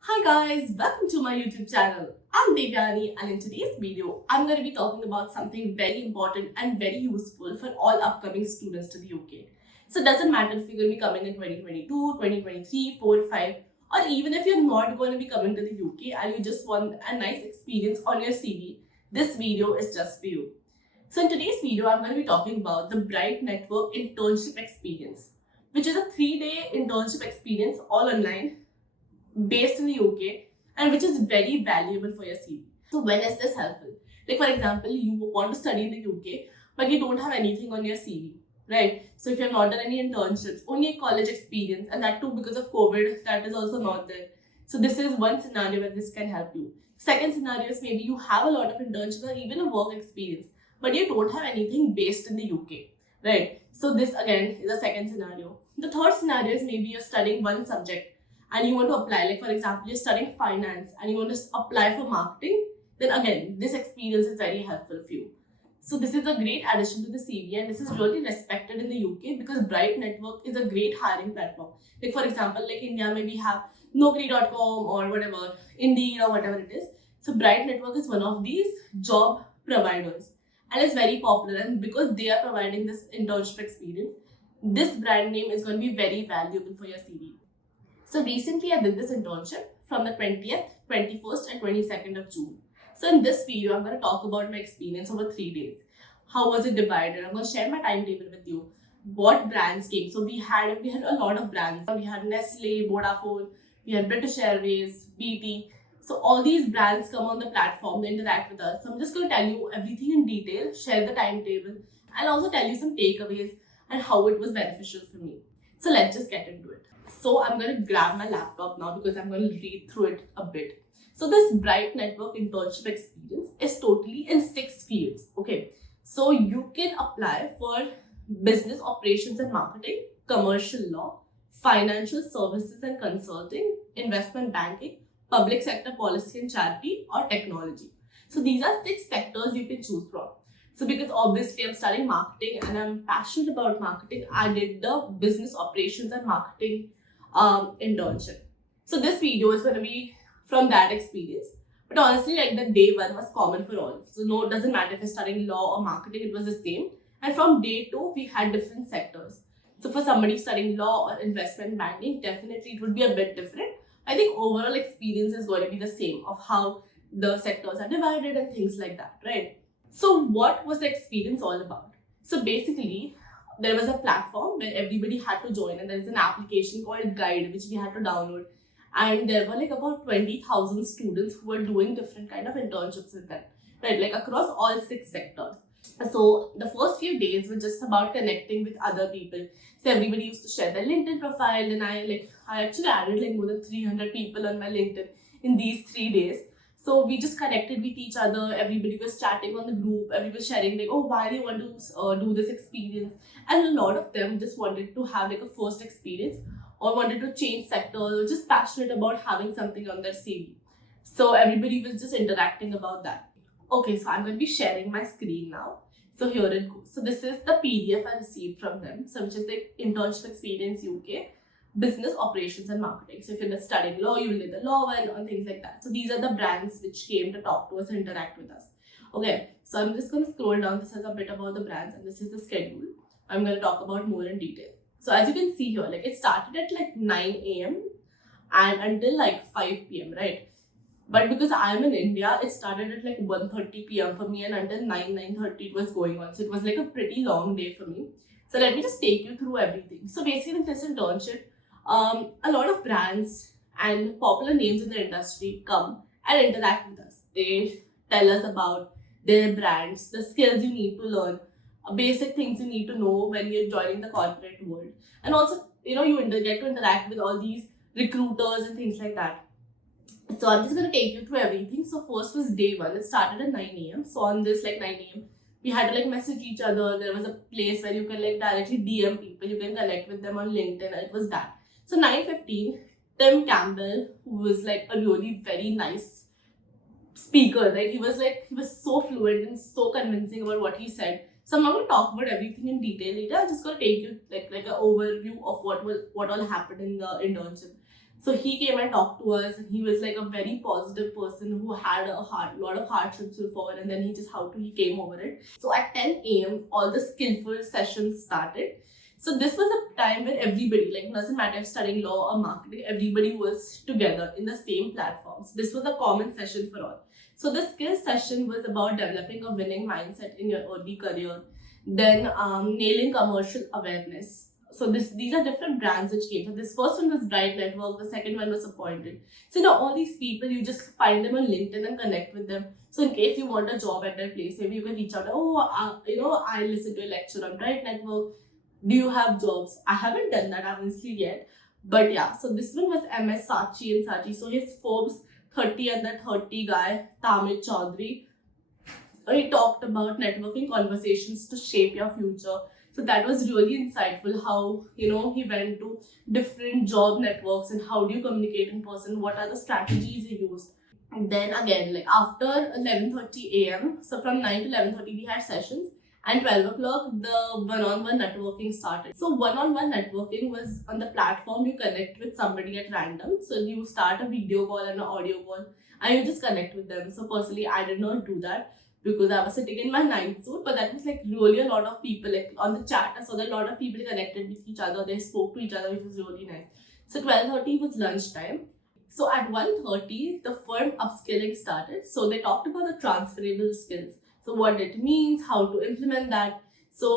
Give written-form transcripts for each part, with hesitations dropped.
Hi guys, welcome to my YouTube channel. I'm Devyani and in today's video, I'm going to be talking about something very important and very useful for all upcoming students to the UK. So it doesn't matter if you're going to be coming in 2022, 2023, 4, 5 or even if you're not going to be coming to the UK and you just want a nice experience on your CV, this video is just for you. So in today's video, I'm going to be talking about the Bright Network Internship Experience, which is a 3-day internship experience all online based in the UK and which is very valuable for your CV. So when is this helpful? Like for example, you want to study in the UK but you don't have anything on your CV, right? So if you have not done any internships, only a college experience, and that too because of COVID, that is also not there. So this is one scenario where this can help you. Second scenario is maybe you have a lot of internships or even a work experience, but you don't have anything based in the UK, right? So this again is a second scenario. The third scenario is maybe you're studying one subject and you want to apply, like for example, you're studying finance and you want to apply for marketing, then again, this experience is very helpful for you. So this is a great addition to the CV and this is really respected in the UK because Bright Network is a great hiring platform. Like for example, like India, maybe have Naukri.com or whatever, Indeed or whatever it is. So Bright Network is one of these job providers and it's very popular, and because they are providing this internship experience, this brand name is going to be very valuable for your CV. So recently I did this internship from the 20th, 21st and 22nd of June. So in this video, I'm going to talk about my experience over 3 days. How was it divided? I'm going to share my timetable with you. What brands came? So we had a lot of brands. We had Nestle, Vodafone, we had British Airways, BT. So all these brands come on the platform, they interact with us. So I'm just going to tell you everything in detail, share the timetable, and also tell you some takeaways and how it was beneficial for me. So let's just get into it. So I'm going to grab my laptop now because I'm going to read through it a bit. So this Bright Network internship experience is totally in 6 fields. Okay. So you can apply for business operations and marketing, commercial law, financial services and consulting, investment banking, public sector policy and charity, or technology. So these are 6 sectors you can choose from. So because obviously I'm studying marketing and I'm passionate about marketing, I did the business operations and marketing internship. So this video is going to be from that experience. But honestly, like the day one was common for all. So no, it doesn't matter if you're studying law or marketing, it was the same. And from day two, we had different sectors. So for somebody studying law or investment banking, definitely it would be a bit different. I think overall experience is going to be the same of how the sectors are divided and things like that, right? So what was the experience all about? So basically, there was a platform where everybody had to join, and there is an application called Guide which we had to download, and there were like about 20,000 students who were doing different kind of internships with them, right, like across all 6 sectors. So the first few days were just about connecting with other people. So everybody used to share their LinkedIn profile, and I actually added like more than 300 people on my LinkedIn in these 3 days. So we just connected with each other. Everybody was chatting on the group. Everybody was sharing like, oh, why do you want to do this experience? And a lot of them just wanted to have like a first experience or wanted to change sector or just passionate about having something on their CV. So everybody was just interacting about that. Okay, so I'm going to be sharing my screen now. So here it goes. So this is the PDF I received from them. So which is the Internship Experience UK, Business Operations and Marketing. So if you're studying law, you will get the law one and things like that. So these are the brands which came to talk to us and interact with us. Okay, so I'm just going to scroll down. This is a bit about the brands and this is the schedule. I'm going to talk about more in detail. So as you can see here, like it started at like 9 a.m. and until like 5 p.m., right? But because I'm in India, it started at like 1:30 p.m. for me and until 9:30 it was going on. So it was like a pretty long day for me. So let me just take you through everything. So basically in this internship, a lot of brands and popular names in the industry come and interact with us. They tell us about their brands, the skills you need to learn, basic things you need to know when you're joining the corporate world. And also, you get to interact with all these recruiters and things like that. So I'm just going to take you through everything. So first was day one. It started at 9 a.m. So on this like 9 a.m. we had to like message each other. There was a place where you can like directly DM people. You can connect with them on LinkedIn. It was that. So 9:15, Tim Campbell, who was like a really very nice speaker, like he was so fluent and so convincing about what he said. So I'm not going to talk about everything in detail later. I'm just going to take you like an overview of what all happened in the internship. So he came and talked to us, and he was like a very positive person who had lot of hardships before, and then he came over it. So at 10 a.m., all the skillful sessions started. So this was a time where everybody, like, doesn't matter if studying law or marketing, everybody was together in the same platforms. This was a common session for all. So the skill session was about developing a winning mindset in your early career, then nailing commercial awareness. So these are different brands which came. So this first one was Bright Network, the second one was Appointed. So all these people, you just find them on LinkedIn and connect with them. So in case you want a job at their place, maybe you can reach out. I listened to a lecture on Bright Network. Do you have jobs? I haven't done that honestly yet. But yeah, so this one was MS Sachi and Sachi. So his Forbes 30 under 30 guy, Tamit Chaudhary, he talked about networking conversations to shape your future. So that was really insightful how, he went to different job networks and how do you communicate in person, what are the strategies he used. And then again, like after 11:30 a.m., so from 9 to 11:30 we had sessions, and 12 o'clock the one-on-one networking started. So one-on-one networking was on the platform you connect with somebody at random. So you start a video call and an audio call and you just connect with them. So personally, I did not do that because I was sitting in my night suit, but that was like really a lot of people. Like on the chat, I saw that a lot of people connected with each other. They spoke to each other, which was really nice. So 12:30 was lunchtime. So at 1:30, the firm upskilling started. So they talked about the transferable skills. So what it means, how to implement that. So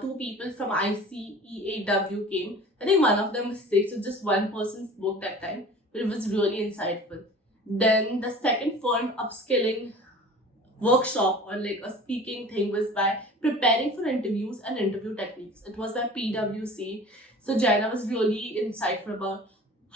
two people from ICEAW came. I think one of them was sick, so just one person spoke that time, but it was really insightful. Then the second firm upskilling workshop or like a speaking thing was by preparing for interviews and interview techniques. It was by PwC. So Jaina was really insightful about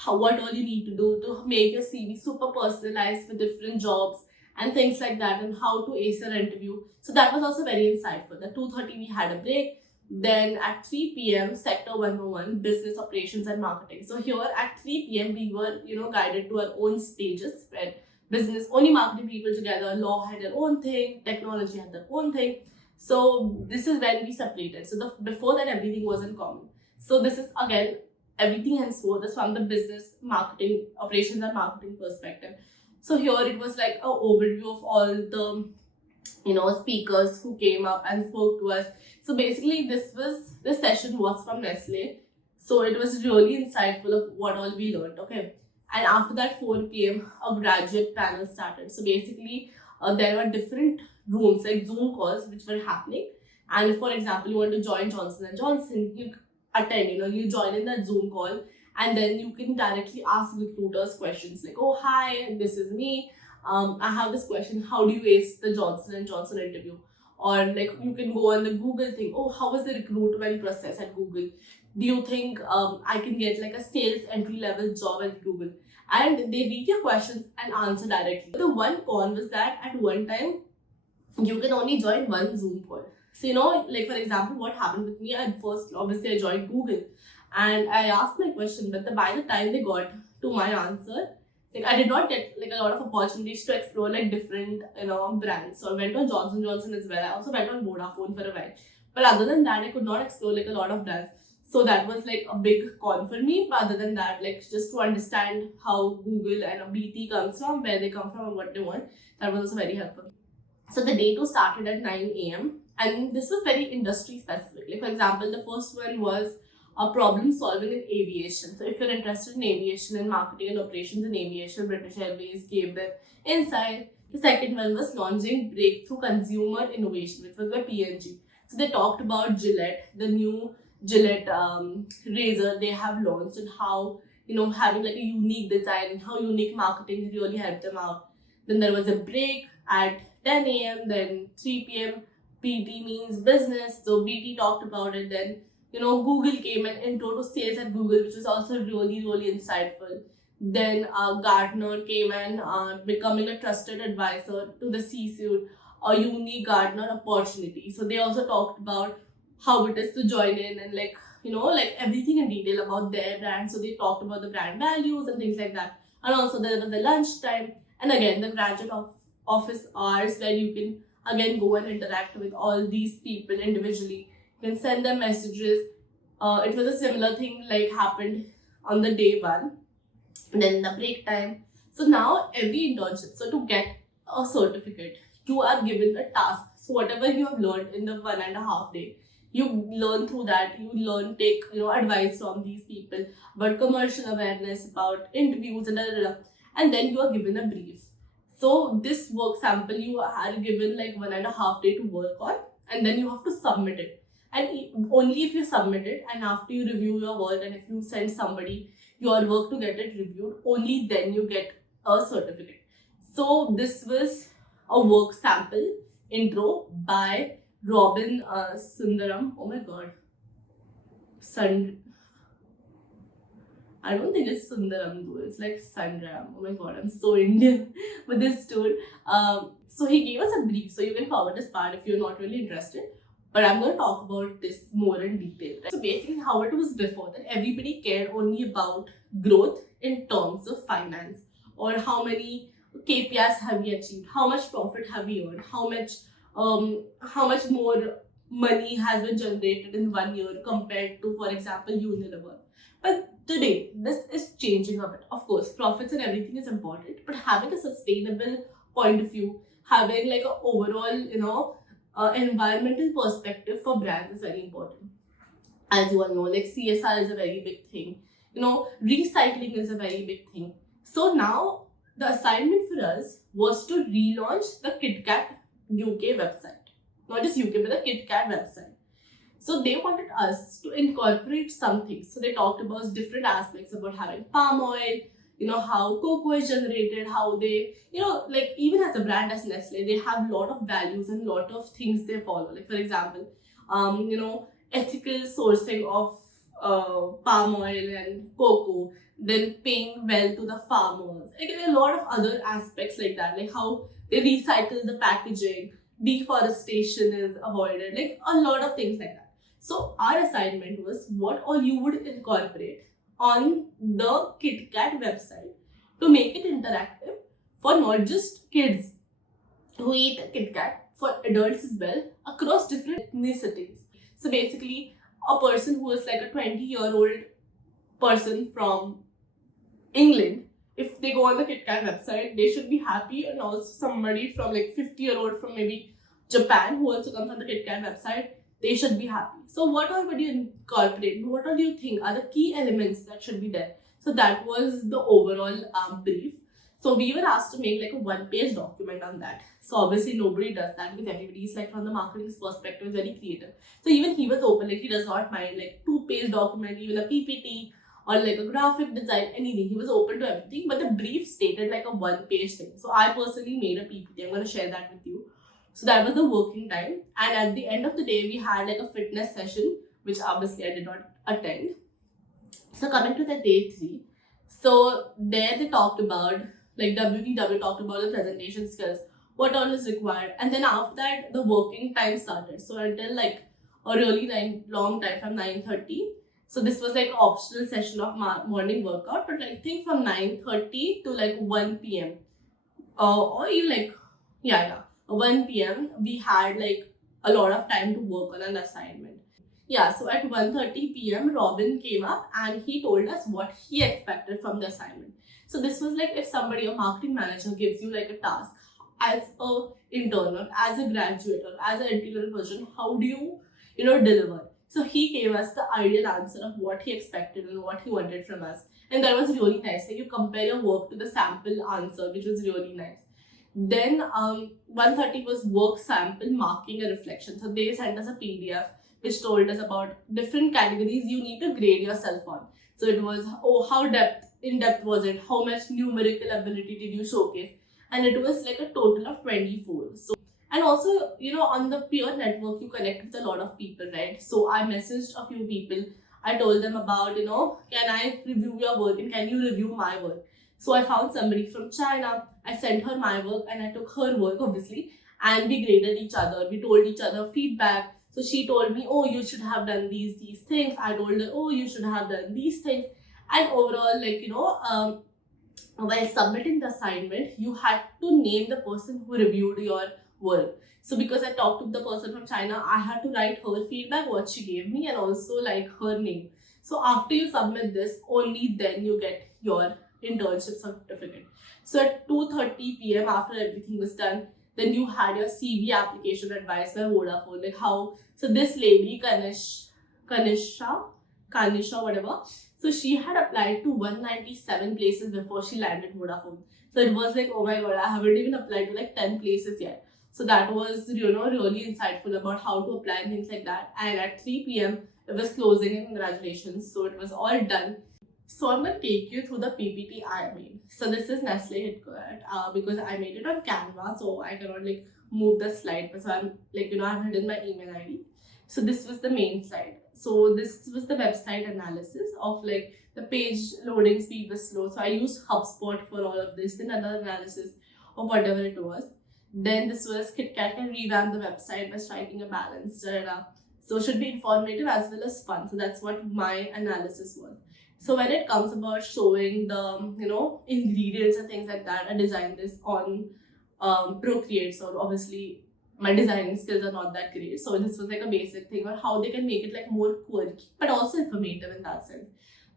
what all you need to do to make your CV super personalized for different jobs and things like that, and how to ace your interview. So that was also very insightful. At 2:30 we had a break. Then at 3 p.m. Sector 101, Business Operations and Marketing. So here at 3 p.m. we were, guided to our own stages where business, only marketing people together, law had their own thing, technology had their own thing. So this is when we separated. So before that everything was in common. So this is again everything henceforth is from the business, marketing, operations and marketing perspective. So here it was like an overview of all the speakers who came up and spoke to us. So basically this session was from Nestle. So it was really insightful of what all we learned. Okay. And after that 4 p.m. a graduate panel started. So basically there were different rooms like Zoom calls which were happening. And for example, you want to join Johnson & Johnson, you attend, you join in that Zoom call, and then you can directly ask recruiters questions like, oh, hi, this is me. I have this question. How do you ace the Johnson & Johnson interview? Or like you can go on the Google thing. Oh, how was the recruitment process at Google? Do you think I can get like a sales entry level job at Google? And they read your questions and answer directly. The one con was that at one time, you can only join one Zoom call. So, like for example, what happened with me at first, obviously I joined Google and I asked my question, but by the time they got to my answer, like I did not get like a lot of opportunities to explore like different, brands. So I went on Johnson & Johnson as well. I also went on Vodafone for a while. But other than that, I could not explore like a lot of brands. So that was like a big con for me. But other than that, like just to understand how Google and BT comes from, where they come from and what they want, that was also very helpful. So the day 2 started at 9 a.m. and this was very industry specific. Like for example, the first one was a problem solving in aviation. So if you're interested in aviation and marketing and operations in aviation, British Airways gave them insight. The second one was launching breakthrough consumer innovation, which was by PNG. So they talked about Gillette, the new Gillette razor they have launched, and how having like a unique design and how unique marketing really helped them out. Then there was a break at 10 a.m. Then 3 p.m. BT means business. So BT talked about it. Then Google came and intro to sales at Google, which was also really, really insightful. Then Gartner came and becoming a trusted advisor to the C-suite, a unique Gartner opportunity. So they also talked about how it is to join in and like everything in detail about their brand. So they talked about the brand values and things like that. And also there was the lunchtime, and again the graduate office hours where you can again go and interact with all these people individually. You can send them messages. It was a similar thing like happened on the day 1. then the break time. So now every internship, so to get a certificate, you are given a task. So whatever you have learned in the 1.5 day, you learn through that. You learn, take advice from these people about commercial awareness, about interviews, and da, da, da. And then you are given a brief. So this work sample you are given like 1.5 day to work on, and then you have to submit it. And only if you submit it, and after you review your work, and if you send somebody your work to get it reviewed, only then you get a certificate. So this was a work sample intro by Robin Sundaram. Oh my god. I don't think it's Sundaram though, it's like Sundaram. Oh my god, I'm so Indian with this dude. So he gave us a brief, so you can forward this part if you're not really interested. But I'm going to talk about this more in detail. Right? So basically, how it was before that, everybody cared only about growth in terms of finance, or how many KPIs have we achieved, how much profit have we earned, how much more money has been generated in 1 year compared to, for example, Unilever. But today, this is changing a bit. Of course, profits and everything is important, but having a sustainable point of view, having like an overall, environmental perspective for brands is very important. As you all know, like CSR is a very big thing. Recycling is a very big thing. So now the assignment for us was to relaunch the KitKat UK website. Not just UK, but the KitKat website. So they wanted us to incorporate something. So they talked about different aspects about having palm oil, how cocoa is generated, how they, like even as a brand as Nestle, they have a lot of values and a lot of things they follow. Like for example, ethical sourcing of palm oil and cocoa, then paying well to the farmers. Like a lot of other aspects like that, like how they recycle the packaging, deforestation is avoided, like a lot of things like that. So our assignment was what all you would incorporate on the KitKat website to make it interactive for not just kids who eat KitKat, for adults as well, across different ethnicities. So basically, a person who is like a 20-year-old person from England, if they go on the KitKat website, they should be happy, and also somebody from like 50-year-old from maybe Japan who also comes on the KitKat website, they should be happy. So what all would you incorporate? What all do you think are the key elements that should be there? So that was the overall brief. So we were asked to make like a 1-page document on that. So obviously nobody does that because everybody is like from the marketing perspective is very creative. So even he was open, like he does not mind like 2-page document, even a PPT or like a graphic design, anything. He was open to everything, but the brief stated like a 1-page thing. So I personally made a PPT. I'm going to share that with you. So that was the working time, and at the end of the day we had like a fitness session, which obviously I did not attend. So coming to the day 3, so there they talked about, like WTW talked about the presentation skills, what all is required, and then after that the working time started. So until like a really long time from 9:30. So this was like an optional session of morning workout, but I think from 9:30 to like 1 p.m. Or even like 1 p.m. we had like a lot of time to work on an assignment. Yeah, so at 1:30 p.m. Robin came up and he told us what he expected from the assignment. So this was like if somebody, a marketing manager, gives you like a task as a intern or as a graduate or as an entry-level person, how do you, deliver? So he gave us the ideal answer of what he expected and what he wanted from us. And that was really nice. So you compare your work to the sample answer, which was really nice. Then 1:30 was work sample marking and reflection. So they sent us a PDF which told us about different categories you need to grade yourself on. So it was, how in depth was it? How much numerical ability did you showcase? And it was like a total of 24. So, and also, on the peer network, you connect with a lot of people, right? So I messaged a few people. I told them about, can I review your work and can you review my work? So I found somebody from China. I sent her my work and I took her work, obviously, and we graded each other. We told each other feedback. So she told me, oh, you should have done these things. I told her, oh, you should have done these things. And overall, like, while submitting the assignment, you had to name the person who reviewed your work. So because I talked to the person from China, I had to write her feedback, what she gave me, and also like her name. So after you submit this, only then you get your internship certificate. So at 2:30 p.m. after everything was done, then you had your CV application advice by Vodafone, like how. So this lady Kanisha, whatever. So she had applied to 197 places before she landed Vodafone. So it was like, oh my god, I haven't even applied to like 10 places yet. So that was, really insightful about how to apply and things like that. And at 3 p.m. it was closing, and congratulations. So it was all done. So I'm going to take you through the PPT I made. So this is Nestle HitCard because I made it on Canva, so I cannot like move the slide. So I'm like, I've hidden my email ID. So this was the main slide. So this was the website analysis of like the page loading speed was slow. So I used HubSpot for all of this, then another analysis of whatever it was. Then this was KitKat can revamp the website by striking a balance. So it should be informative as well as fun. So that's what my analysis was. So when it comes about showing the ingredients and things like that, I designed this on Procreate. So obviously my designing skills are not that great. So this was like a basic thing on how they can make it like more quirky but also informative in that sense.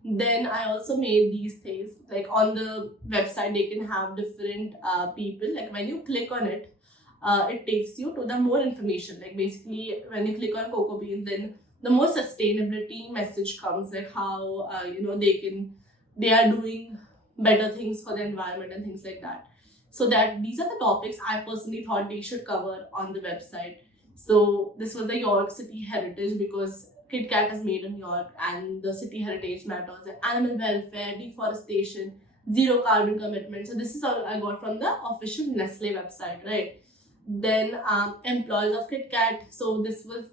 Then I also made these things like on the website they can have different people. Like when you click on it, it takes you to the more information. Like basically when you click on cocoa beans, then the more sustainability message comes, like how they are doing better things for the environment and things like that. So that these are the topics I personally thought they should cover on the website. So this was the York City Heritage because KitKat is made in York and the city heritage matters, like animal welfare, deforestation, zero carbon commitment. So this is all I got from the official Nestle website, right? Then employees of KitKat. So this was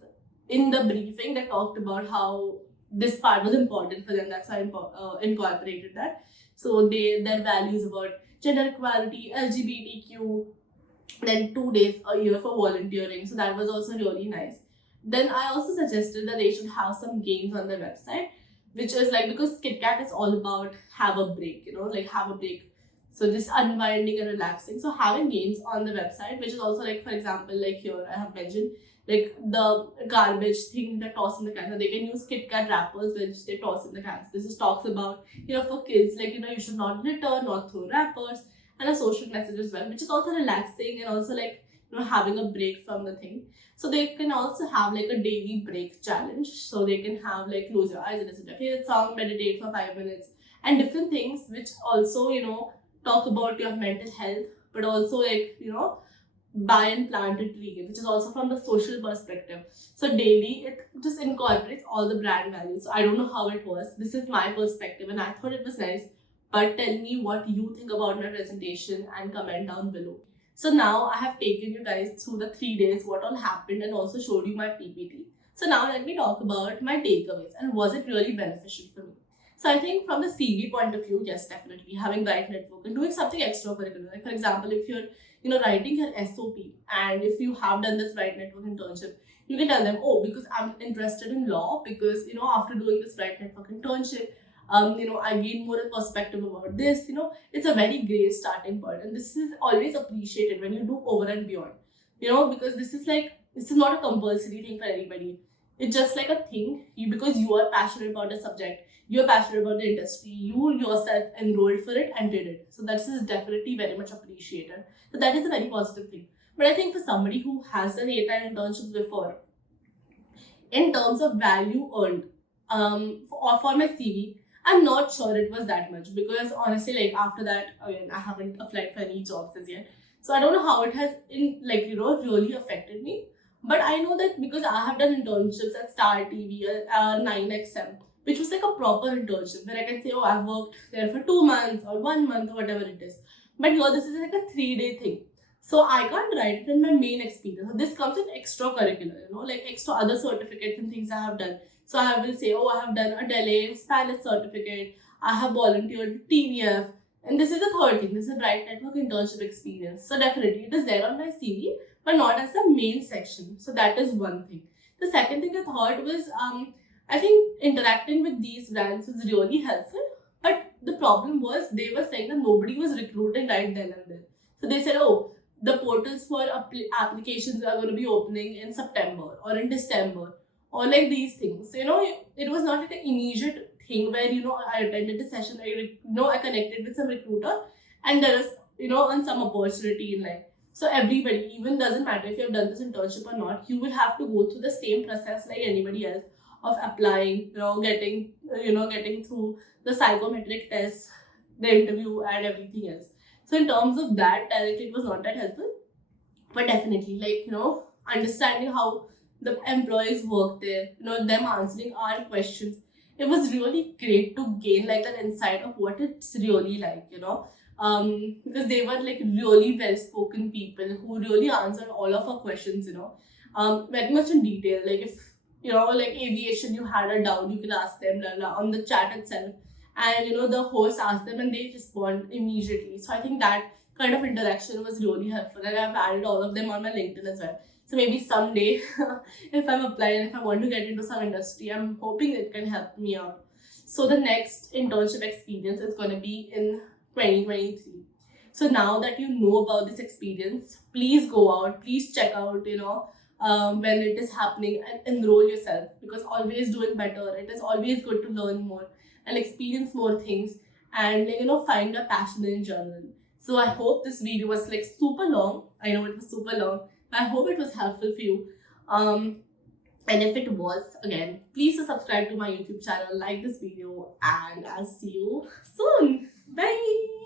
in the briefing that talked about how this part was important for them. That's why I incorporated that. So their values about gender equality, LGBTQ, then 2 days a year for volunteering. So that was also really nice. Then I also suggested that they should have some games on their website, which is like, because KitKat is all about have a break, like have a break. So just unwinding and relaxing. So having games on the website, which is also like, for example, like here I have mentioned, like the garbage thing that toss in the can. So they can use KitKat wrappers which they toss in the cans. This is talks about, for kids, like, you should not litter, not throw wrappers, and a social message as well, which is also relaxing and also like, having a break from the thing. So they can also have like a daily break challenge. So they can have like close your eyes and listen to your favorite song, meditate for 5 minutes, and different things which also, talk about your mental health, but also like, buy and plant a tree, which is also from the social perspective. So daily, it just incorporates all the brand values. So I don't know how it was. This is my perspective and I thought it was nice. But tell me what you think about my presentation and comment down below. So now I have taken you guys through the 3 days, what all happened, and also showed you my PPT. So now let me talk about my takeaways and was it really beneficial for me. So I think from the CV point of view, yes, definitely having right network and doing something extracurricular. Like for example, if you're writing your SOP and if you have done this right network internship, you can tell them, oh, because I'm interested in law, because after doing this right network internship, I gain more perspective about this. It's a very great starting point, and this is always appreciated when you do over and beyond. Because this is not a compulsory thing for anybody. It's just like a thing. Because you are passionate about the subject, you're passionate about the industry, you yourself enrolled for it and did it. So that is definitely very much appreciated. So that is a very positive thing. But I think for somebody who has done 8 internships before, in terms of value earned, for my CV, I'm not sure it was that much, because honestly, like after that, again, I haven't applied for any jobs as yet. So I don't know how it has really affected me. But I know that because I have done internships at Star TV, 9XM, which was like a proper internship where I can say, oh, I've worked there for 2 months or 1 month or whatever it is. But here, this is like a 3-day thing. So I can't write it in my main experience. So this comes in extracurricular, like extra other certificates and things I have done. So I will say, oh, I have done a Delay Spanish certificate, I have volunteered with TVF, and this is the third thing. This is a Bright Network Internship Experience. So definitely it is there on my CV, but not as the main section. So that is one thing. The second thing I thought was, I think interacting with these brands was really helpful. But the problem was they were saying that nobody was recruiting right then and there. So they said, oh, the portals for applications are going to be opening in September or in December, or like these things. So, it was not like an immediate thing where I attended a session, I connected with some recruiter, and there is on some opportunity in life. So everybody, even doesn't matter if you have done this internship or not, you will have to go through the same process like anybody else of applying, getting through the psychometric test, the interview, and everything else. So in terms of that, directly it was not that helpful, but definitely understanding how the employees work there, them answering our questions, it was really great to gain like an insight of what it's really like, because they were like really well spoken people who really answered all of our questions, very much in detail. Like if like aviation, you had a doubt, you can ask them blah, blah, on the chat itself, and the host asked them and they respond immediately. So I think that kind of interaction was really helpful, and I've added all of them on my LinkedIn as well. So maybe someday, if I'm applying, if I want to get into some industry, I'm hoping it can help me out. So the next internship experience is going to be in 2023. So now that you know about this experience, please go out, please check out, when it is happening, and enroll yourself, because always doing better. It is always good to learn more and experience more things, and find a passion in general. So I hope this video was like super long. I know it was super long. I hope it was helpful for you. And if it was, again, please subscribe to my YouTube channel, like this video, and I'll see you soon. Bye.